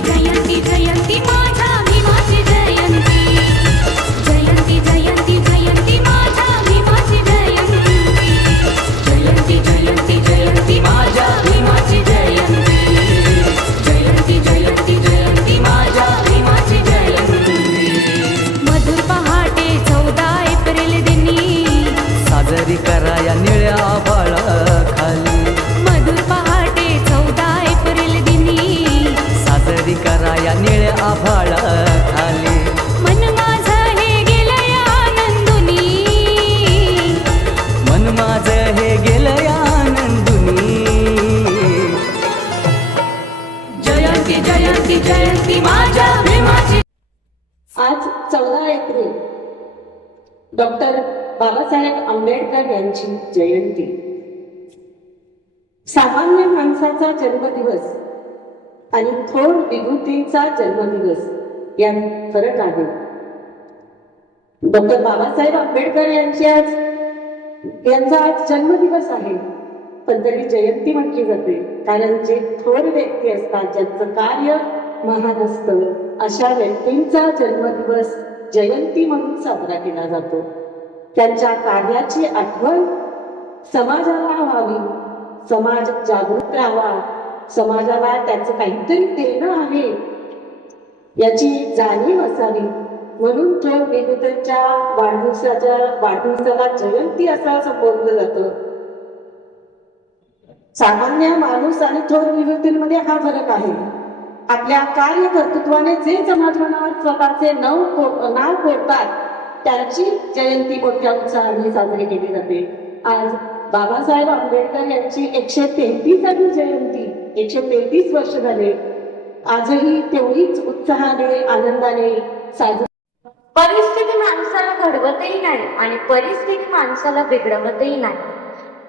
जयंती जयंती जयंती माझ्या डॉक्टर बाबासाहेब आंबेडकर यांची जयंती. सामान्य माणसाचा जन्मदिवस आणि थोर विभूतीचा जन्मदिवस यात फरक आहे. डॉक्टर बाबासाहेब आंबेडकर यांची आज यांचा आज जन्मदिवस आहे. पण तरी जयंती म्हटली जाते कारण जे थोर व्यक्ती असतात ज्यांचं कार्य महान असतं अशा व्यक्तींचा जन्मदिवस जयंती म्हणून साजरा केला जातो. त्यांच्या कार्याची आठवण समाजाला व्हावी समाज जागृत राहावा. समाजाला त्याचं काहीतरी देणं आहे. याची जाणीव असावी. म्हणून तो विभूतींच्या वाढदिवसाच्या वाढदिवसाला जयंती असा संबोधलं जातं. सामान्य माणूस आणि थोर विभूतींमध्ये हा फरक आहे. आपल्या कार्य कर्तृत्वाने जे समाजमनावर स्वतःचे नव को- नाव कोरतात त्याची जयंती मोठ्या उत्साहाने साजरी केली जाते. आज बाबासाहेब आंबेडकर यांची एकशे तेहतीसावी जयंती एकशे तेहतीस वर्ष झाले. आजही तेवढीच उत्साहाने आनंदाने साजरी परिस्थिती माणसाला घडवतही नाही आणि परिस्थिती माणसाला बिघडवतही नाही.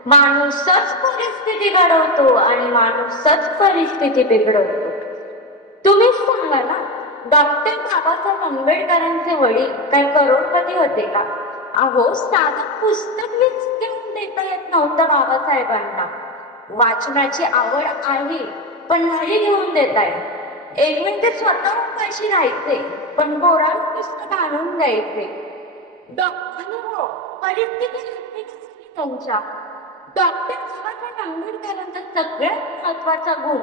माणूसच परिस्थिती घडवतो आणि माणूसच परिस्थिती बिघडवतो. डॉक्टर बाबासाहेब आंबेडकरांचे वडील काय करोडपती होते का? अहो साधं पुस्तक वीज देता येत नव्हतं बाबासाहेबांना. वाचनाची आवड आहे पण नाही घेऊन देताय एक मिनिट स्वतःहून पैसे राहायचे पण पोराला पुस्तक आणून द्यायचे. डॉक्टर हो, परिस्थिती नसली त्यांच्या डॉक्टर बाबासाहेब आंबेडकरांचा सगळ्यात महत्त्वाचा गुण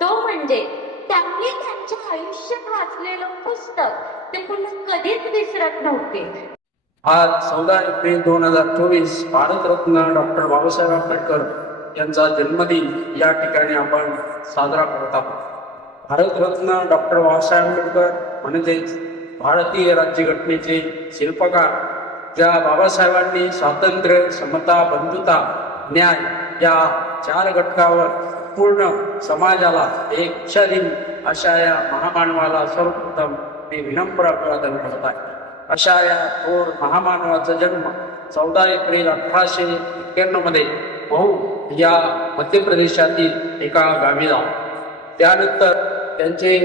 तो म्हणजे त्यांनी त्यांच्या आयुष्यात वाचलेलं पुस्तक ते पुन्हा कधीच विसरत नव्हते आज चौदा एप्रिल दोन हजार चोवीस भारतरत्न डॉक्टर बाबासाहेब आंबेडकर यांचा जन्मदिन या ठिकाणी आपण साजरा करत आहोत. भारतरत्न डॉक्टर बाबासाहेब आंबेडकर म्हणजेच भारतीय राज्यघटनेचे शिल्पकार ज्या बाबासाहेबांनी स्वातंत्र्य समता बंधुता न्याय या चार घटकावर पूर्ण समाजाला एक क्षरीन अशा या महामानवाला सर्वप्रथम मी विनम्र अभिवादन करत आहे. अशा या थोर महामानवाचा जन्म चौदा एप्रिल अठराशे एक्क्याण्णवमध्ये भाऊ या मध्य प्रदेशातील एका गावी झाला. त्यानंतर त्यांचे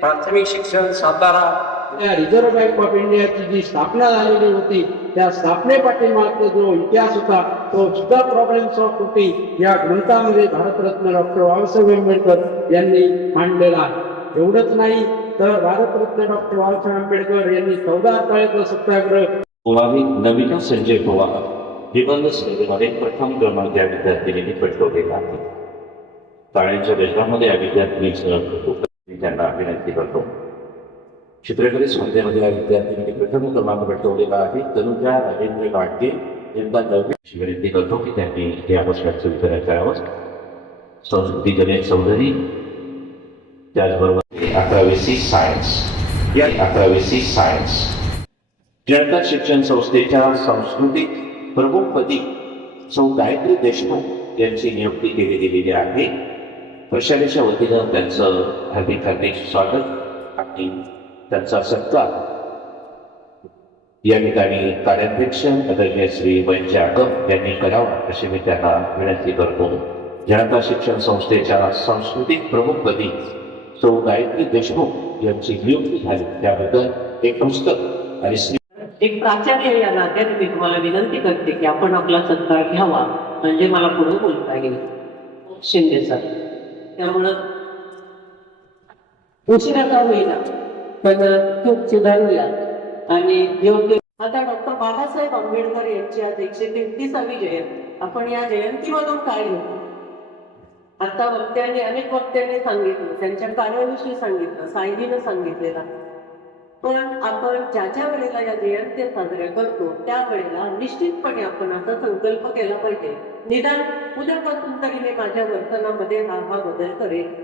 प्राथमिक शिक्षण सातारा या रिझर्व्ह बँक ऑफ इंडियाची जी स्थापना झालेली होती त्या स्थापनेपाठीमागचा जो इतिहास होता तो सुद्धा प्रॉब्लेम्स ऑफ टुटी या ग्रंथामध्ये भारतरत्न डॉक्टर बाबासाहेब आंबेडकर यांनी मांडलेला आहे. एवढंच नाही तर भारतरत्न डॉक्टर बाबासाहेब आंबेडकर यांनी चौदा ताळेचा सत्याग्रह नवीन संजय गोवा निबंध स्पर्धेमध्ये प्रथम क्रमांक या विद्यार्थिनीने पटकवलेला आहे. टाळ्यांच्या देशामध्ये या विद्यार्थिनीचं कौतुक मी त्यांना विनंती करतो. चित्रकले स्पर्धेमध्ये या विद्यार्थिनीने प्रथम क्रमांक पटवलेला आहे तनुजा राजेंद्र गाडगे यांना नवीन विनंती करतो की त्यांनी हे पुस्तकाचं वितरण करावं संस्कृती गणेश चौधरी त्याचबरोबर अकरावी सी सायन्स या अकरावी सी सायन्स जनता शिक्षण संस्थेच्या सांस्कृतिक प्रमुखपदी सौ गायत्री देशमुख यांची नियुक्ती केली गेलेली आहे प्रशालेच्या वतीनं त्यांचं हार्दिक हार्दिक स्वागत आणि त्यांचा सत्कार. या ठिकाणी कार्याध्यक्ष आदरणीय श्री वैंजे जाधव यांनी करावा अशी मी त्यांना विनंती करतो. जनता शिक्षण संस्थेच्या सांस्कृतिक प्रमुखपदी सौ गायत्री देशमुख यांची नियुक्ती झाली. त्याबद्दल एक पुस्तक आणि श्री एक प्राचार्य या नात्याने मी तुम्हाला विनंती करते की आपण आपला सत्कार घ्यावा म्हणजे मला पुढे बोलता येईल. शिंदे सर. त्यामुळं उशिरा का होईना? पण खूप सुधारूया. आणि योग्य आता डॉक्टर बाबासाहेब आंबेडकर यांची आज एकशे तेहतीसावी जयंती. आपण या जयंतीमधून काय घेऊ? आता वक्त्यांनी अनेक वक्त्यांनी सांगितलं त्यांच्या कार्याविषयी सांगितलं सायलीनं सांगितलेलं. पण आपण ज्या ज्या वेळेला या जयंत्या साजऱ्या करतो त्या वेळेला निश्चितपणे आपण असा संकल्प केला पाहिजे. निदान उद्यापासून तरी मी माझ्या वर्तनामध्ये हा हा बदल करेल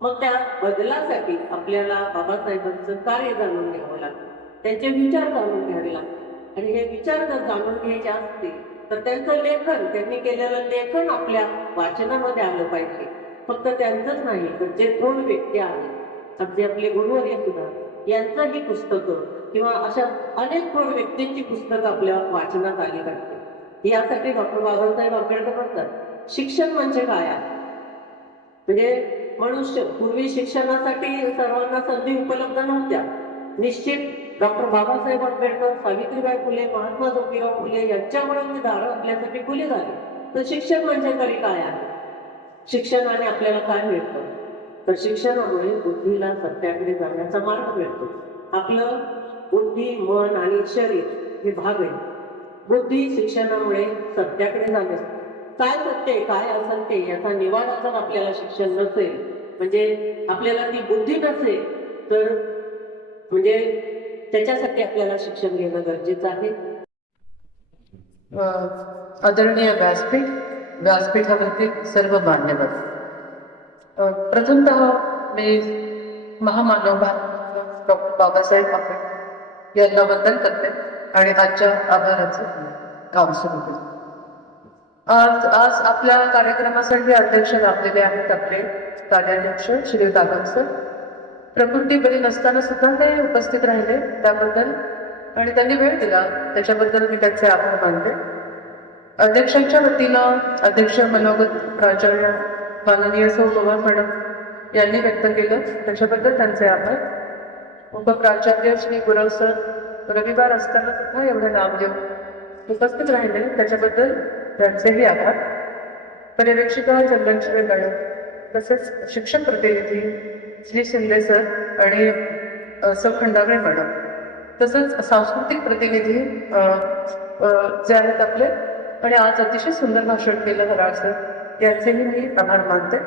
मग त्या बदलासाठी आपल्याला बाबासाहेबांचं कार्य जाणून घ्यावं लागतं. त्यांचे विचार जाणून घ्यावे लागतात. आणि हे विचार जर जाणून घ्यायचे असतील तर त्यांचं लेखन त्यांनी केलेलं लेखन आपल्या वाचनामध्ये आलं पाहिजे. फक्त त्यांचंच नाही तर जे दोन व्यक्ती आहेत आमचे आपले गुरुवर्य सुद्धा यांचंही पुस्तकं किंवा अशा अनेक थोर व्यक्तींची पुस्तकं आपल्या वाचनात आली पाहिजे. यासाठी डॉक्टर बाबासाहेब आंबेडकर म्हणतात शिक्षण म्हणजे काय आहे? म्हणजे मनुष्य पूर्वी शिक्षणासाठी सर्वांना संधी उपलब्ध नव्हत्या. निश्चित डॉक्टर बाबासाहेब आंबेडकर सावित्रीबाई फुले महात्मा ज्योतिराव फुले यांच्यामुळे ते दारं आपल्यासाठी खुली झाली. तर शिक्षण म्हणजे तरी काय आहे? शिक्षणाने आपल्याला काय मिळतं? तर शिक्षणामुळे बुद्धीला सत्याकडे जाण्याचा मार्ग मिळतो. आपलं बुद्धी मन आणि शरीर हे भाग आहे बुद्धी शिक्षणामुळे सत्याकडे जाण्यास काय सत्य आहे काय असत्य याचा निवाडा जर आपल्याला शिक्षण नसेल म्हणजे आपल्याला ती बुद्धी नसेल तर म्हणजे त्याच्यासाठी आपल्याला शिक्षण घेणं गरजेचं आहे. आदरणीय व्यासपीठ व्यासपीठावरती सर्व मान्यवर प्रथमत प्रथमतः मी महामानव डॉक्टर बाबासाहेब आंबेडकर यांना वंदन करते आणि आजच्या आभाराचं काम सुरू करते. आज आज आपल्या कार्यक्रमासाठी अध्यक्ष लाभलेले आहेत आपले कार्याध्यक्ष श्री दादर सर. प्रकृती बरी नसताना सुद्धा ते उपस्थित राहिले त्याबद्दल. आणि त्यांनी वेळ दिला त्याच्याबद्दल मी त्यांचे आभार मानते. अध्यक्षांच्या वतीनं अध्यक्ष मनोगत प्राचार्य माननीय सौ पवार मॅडम यांनी व्यक्त केलं त्याच्याबद्दल त्यांचे आभार. उपप्राचार्य श्री गुरव सर रविवार असताना सुद्धा एवढं नाव देऊन उपस्थित राहिले त्याच्याबद्दल यांचेही आभार. पर्यवेक्षिका चंदनशिवे मॅडम तसेच शिक्षक प्रतिनिधी श्री शिंदे सर आणि अ, सौ खंडागळे मॅडम तसंच सांस्कृतिक प्रतिनिधी जे आहेत आपले आणि आज अतिशय सुंदर भाषण केलं हराळ सर यांचेही मी आभार मानते.